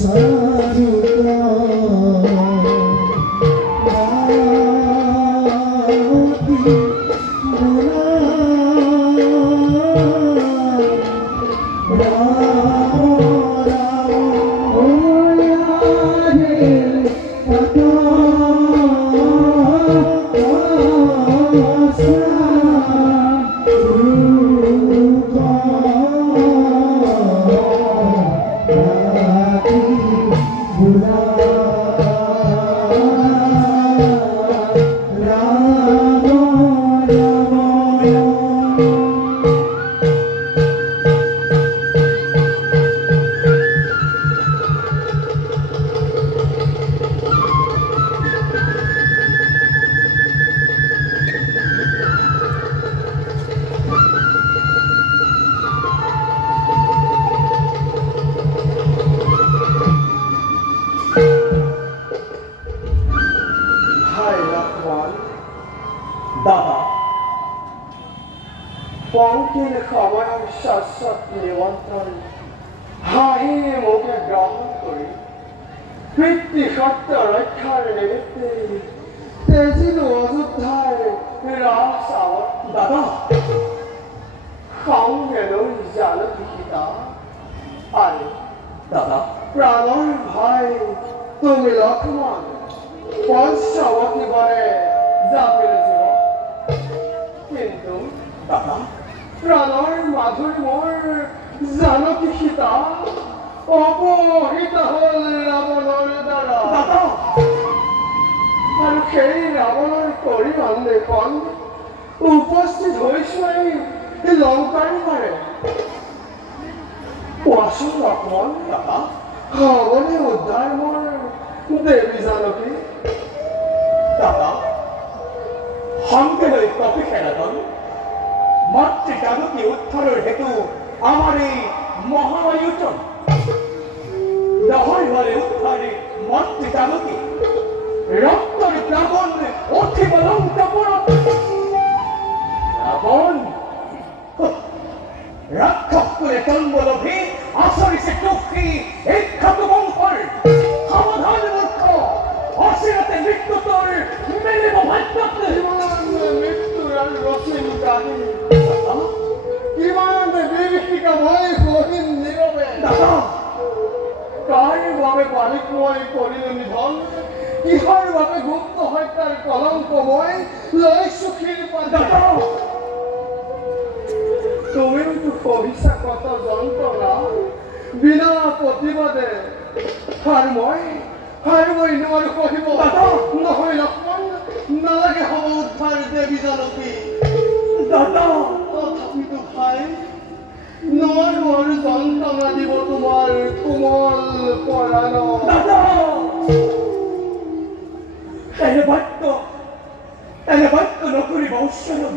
Saruta পঙ্কিল সময়ের শাশ্বত নিমন্ত্রণ হাহি মুখে গ্রহণ করে পিতৃ সত্য রক্ষার নিমিত্তে তেজিল অযোধ্যায় রাস আমার দাদা সঙ্গে রই জানকী সীতা। আরে দাদা, প্রাণর ভাই তুমি লক্ষ্মণ পঞ্চবতী বলে যা পেরেছিল, কিন্তু দাদা প্রাণর মাধুর মোর জানকী সীতা অপহৃত হল রাবণের দ্বারা। দাদা আর সেই রাবণের পরিমাণ দেখুন উপস্থিত হয়েছে লঙ্কার ঘরে। আসুন লক্ষ্মণ দাদা, হবনে উদ্ধার মোর দেবী জানকী। দাদা সঙ্গে হয়ে কপি খেলাতন মাতৃ জানকী উদ্ধারের হেতু আমার এই মহাআয়োজন। দহর ঘরে উদ্ধারে মাতৃ জানকী রক্তের প্লাবন অথিব লঙ্কাপুর। রাবণ রাক্ষস করে তন্বলোভে আসরিছে টুকি এই খ্যাত বংশর। সাবধান মূর্খ, অসিরাতে মৃত্যু তোর মেলিব ভাগ্যতে। মৃত্যুর আর রসিন কাহিনী কিমান বিভীষিকা ভয় কহিন নীরবে। দাদা কার ভাবে বালিকময় করিল নিধন, ইহার ভাবে গুপ্ত হত্যার কলঙ্কময় লয় সুখীর পাদা। তুমি তো কবিসা কত যন্ত্রণা বিনা প্রতিবাদে হারময় নেওয়ার কহিব। দাদা নহয় লক্ষ্মণ, নালাগে হব উদ্ধার দেবী জানকী। দাদা তথাপি তো ভাই নোয়ার যন্ত্রণা দিব তোমার কোমল পরানো। দাদা এনে বাক্য নকরিব উৎসরণ।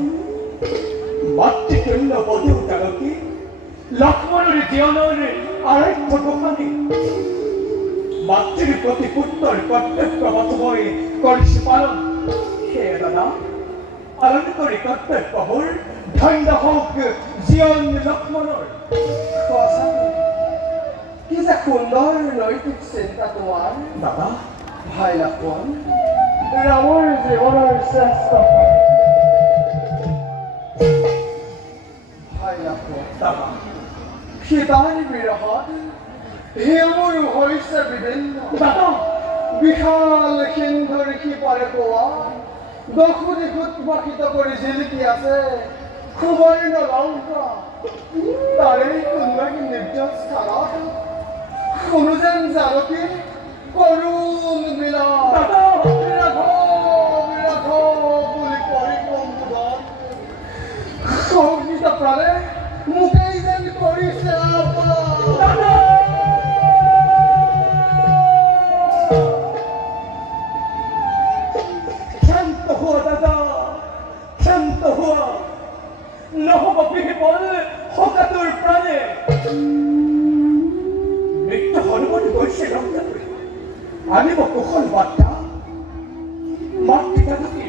মাতৃতুল্য বধূ জানকী লক্ষ্মণের জীবনের আরাধ্য গোপানী। মাতৃর প্রতি পুত্রের কর্তব্য বধময় করিস পালন। সে দাদা পালন করি কর্তব্য হল ধন্য হোক জীবন লক্ষ্মণের। কি যে সুন্দর নৈতিক চিন্তা তোমার দাদা। ভাই লক্ষ্মণ রামৰ জীৱনৰ শ্ৰেষ্ঠ ভাই লক্ষ্মণ দাদা সীতাৰ বিৰহত হিয়মৰ হৈছে বিভিন্ন। দাদা বিশাল সিন্ধুৰ সিপাৰে পোৱা দক্ষু দিশত বাসিত কৰি জিলিকি আছে সুবৰ্ণ লংকা। তাৰে কোনোবাই নিৰ্জন স্থানত কোনো যেন জানকী করুণ মিলন। রাঘব বলি পরিকম্পন সঙ্গীত প্রাণে মুখেই যেন করিছে। শান্ত হওয়া দাদা, শান্ত হওয়া, নহব বিহবল হকাতুর প্রাণে। মৃত্যু হনুমান গৈছে লঙ্কা আনিব কুশল বার্তা মাতৃ জানকী।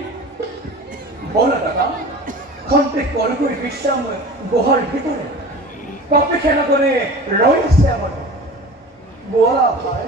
বলো দাদা খন্তে করগৈ বিশ্রাম গুহার ভিতরে কপি খেলা করে রয়েছে আমার। বলা ভাই